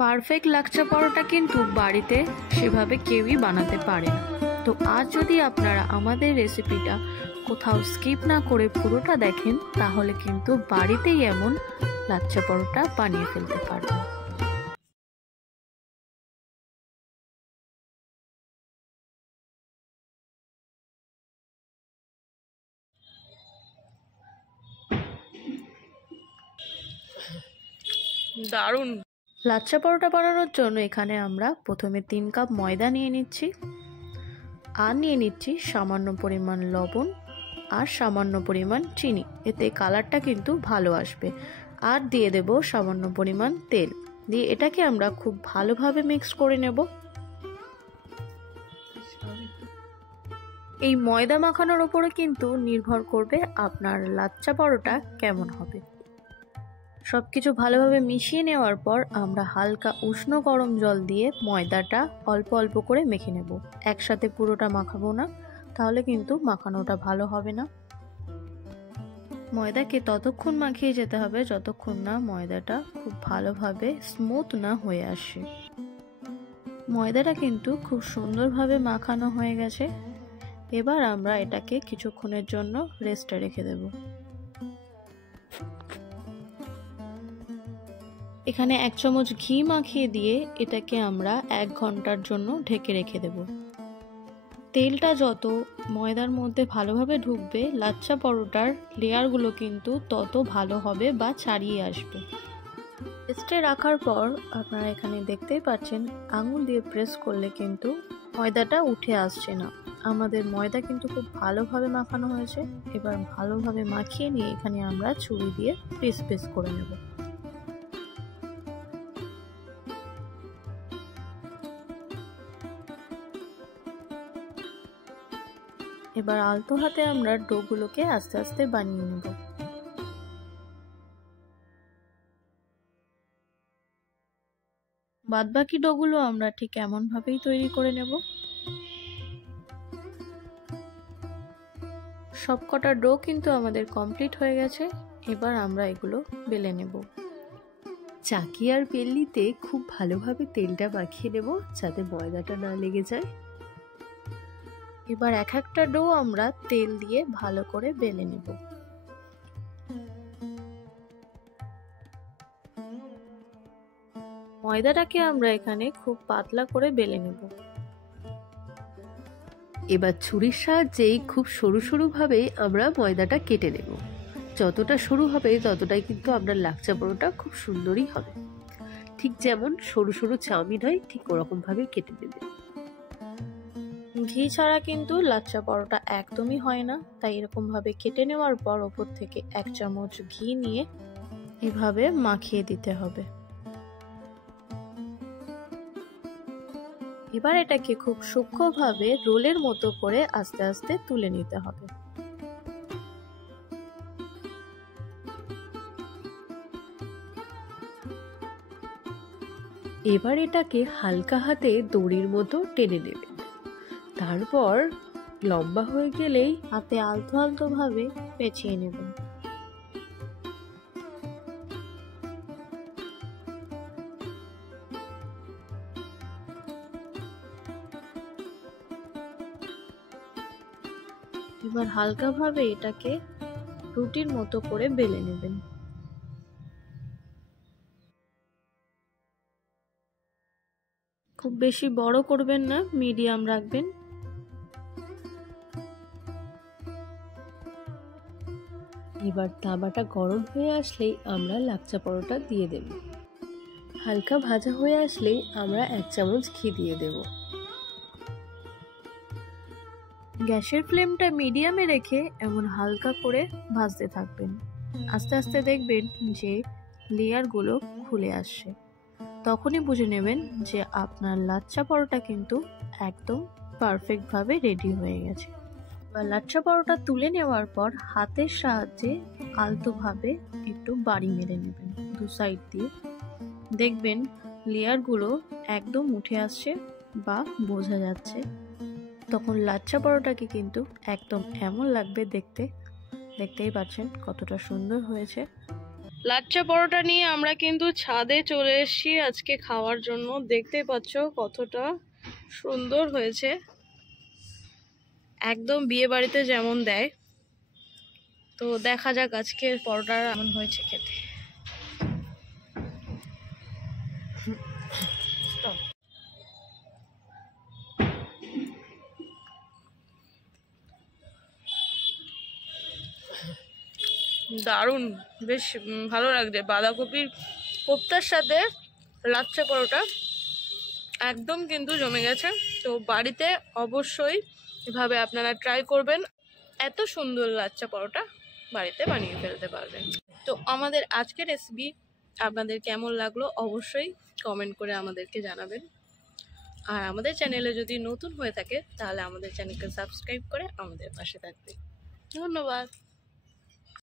Perfect lachha paratha কিন্তু বাড়িতে সেভাবে কেউই বানাতে পারে না। তো আজ যদি আপনারা আমাদের রেসিপিটা কোথাও স্কিপ না করে পুরোটা দেখেন, তাহলে কিন্তু বাড়িতেই এমন লাচ্ছা পরোটা বানিয়ে ফেলতে পারবেন। দারুণ। লাচ্ছা পরোটা বানানোর জন্য এখানে আমরা প্রথমে 3 কাপ ময়দা নিয়ে নিচ্ছি, আর নিয়ে নিচ্ছি সামান্য পরিমাণ লবণ আর সামান্য পরিমাণ চিনি, এতে কালারটা কিন্তু ভালো আসবে। আর দিয়ে দেব সামান্য পরিমাণ তেল, দিয়ে এটাকে আমরা খুব ভালোভাবে মিক্স করে নেব। এই ময়দা মাখানোর উপরে কিন্তু নির্ভর করবে আপনার লাচ্ছা পরোটা কেমন হবে। সবকিছু ভালোভাবে মিশিয়ে নেওয়ার পর আমরা হালকা উষ্ণ গরম জল দিয়ে ময়দাটা অল্প অল্প করে মেখে নেব। একসাথে পুরোটা মাখাবো না, তাহলে কিন্তু মাখানোটা ভালো হবে না। ময়দাকে ততক্ষণ মাখিয়ে যেতে হবে যতক্ষণ না ময়দাটা খুব ভালোভাবে স্মুথ না হয়ে আসে। ময়দাটা কিন্তু খুব সুন্দরভাবে মাখানো হয়ে গেছে। এবার আমরা এটাকে কিছুক্ষণের জন্য রেস্টে রেখে দেব। এখানে 1 চামচ ঘি মাখিয়ে দিয়ে এটাকে আমরা 1 ঘন্টার জন্য ঢেকে রেখে দেব। তেলটা যত ময়দার মধ্যে ভালোভাবে ঢুকবে, লাচ্ছা পরোটার লেয়ারগুলো কিন্তু তত ভালো হবে বা ছাড়িয়ে আসবে। রেস্টে রাখার পর আপনারা এখানে দেখতেই পাচ্ছেন আঙুল দিয়ে প্রেস করলে কিন্তু ময়দাটা উঠে আসছে না। আমাদের ময়দা কিন্তু খুব ভালোভাবে মাখানো হয়েছে। এবার ভালোভাবে মাখিয়ে নিয়ে এখানে আমরা ছুরি দিয়ে পিস পিস করে নেব। এবার আলতো হাতে আমরা ডোগুলোকে আস্তে আস্তে বানিয়ে নেব। বাদবাকি ডোগুলো আমরা ঠিক এমন ভাবেই তৈরি করে নেব। সবকটা ডো কিন্তু আমাদের কমপ্লিট হয়ে গেছে। এবার আমরা এগুলো বেলে নেব। চাকি আর বেলনিতে খুব ভালোভাবে তেলটা মাখিয়ে নেব যাতে ময়দাটা না লেগে যায়। এবার এক একটা ডো আমরা তেল দিয়ে ভালো করে বেলে নেব। ময়দাটাকে আমরা এখানে খুব পাতলা করে বেলে নেব। এবার ছুরির সাহায্যেই খুব সরু সরু ভাবে আমরা ময়দাটা কেটে নেব। যতটা সরু হবে ততটাই কিন্তু আপনার লাচ্ছা পরোটা খুব সুন্দরই হবে। ঠিক যেমন সরু সরু চাউমিন হয় ঠিক ওরকম ভাবে কেটে নেবে। ঘি ছাড়া কিন্তু লাচ্ছা পরোটা একদমই হয় না, তাই এরকম ভাবে কেটে নেওয়ার পর ওপর থেকে 1 চামচ ঘি নিয়ে এভাবে মাখিয়ে দিতে হবে। এবার এটাকে খুব সূক্ষ্মভাবে রোলের মতো করে আস্তে আস্তে তুলে নিতে হবে। এবার এটাকে হালকা হাতে দড়ির মতো টেনে নেবেন। তারপর লম্বা হয়ে গেলেই হাতে আলতো আলতো ভাবে পেঁচিয়ে নেবেন। এবার হালকা ভাবে এটাকে রুটির মতো করে বেলে নেবেন। খুব বেশি বড় করবেন না, মিডিয়াম রাখবেন। এবার তাওয়াটা গরম হয়ে আসলেই আমরা লাচ্ছা পরোটা দিয়ে দেব। হালকা ভাজা হয়ে আসলেই আমরা 1 চামচ ঘি দিয়ে দেব। গ্যাসের ফ্লেমটা মিডিয়ামে রেখে এমন হালকা করে ভাজতে থাকবেন। আস্তে আস্তে দেখবেন যে লেয়ারগুলো খুলে আসছে, তখনই বুঝে নেবেন যে আপনার লাচ্ছা পরোটা কিন্তু একদম পারফেক্টভাবে রেডি হয়ে গেছে। বা লাচ্ছা পরোটা তুলে নেওয়ার পর হাতের সাহায্যে আলতোভাবে একটু বাড়ি মেরে নেবেন দু সাইড দিয়ে। দেখবেন লেয়ারগুলো একদম উঠে আসছে বা বোঝা যাচ্ছে। তখন লাচ্ছা পরোটাকে কিন্তু একদম এমন লাগবে দেখতে। দেখতেই পাচ্ছেন কতটা সুন্দর হয়েছে। লাচ্চা পরোটা নিয়ে আমরা কিন্তু ছাদে চলে এসেছি আজকে খাওয়ার জন্য। দেখতে পাচ্ছ কতটা সুন্দর হয়েছে, একদম বিয়ে বাড়িতে যেমন দেয়। তো দেখা যাক আজকের পরোটা কেমন হয়েছে খেতে। দারুণ, বেশ ভালো লাগছে। বাঁধাকপির কোপ্তার সাথে লাচ্চা পরোটা একদম কিন্তু জমে গেছে। তো বাড়িতে অবশ্যই এভাবে আপনারা ট্রাই করবেন, এত সুন্দর লাচ্চা পরোটা বাড়িতে বানিয়ে ফেলতে পারবেন। তো আমাদের আজকের রেসিপি আপনাদের কেমন লাগলো অবশ্যই কমেন্ট করে আমাদেরকে জানাবেন। আর আমাদের চ্যানেলে যদি নতুন হয়ে থাকে তাহলে আমাদের চ্যানেলকে সাবস্ক্রাইব করে আমাদের পাশে থাকবেন। ধন্যবাদ।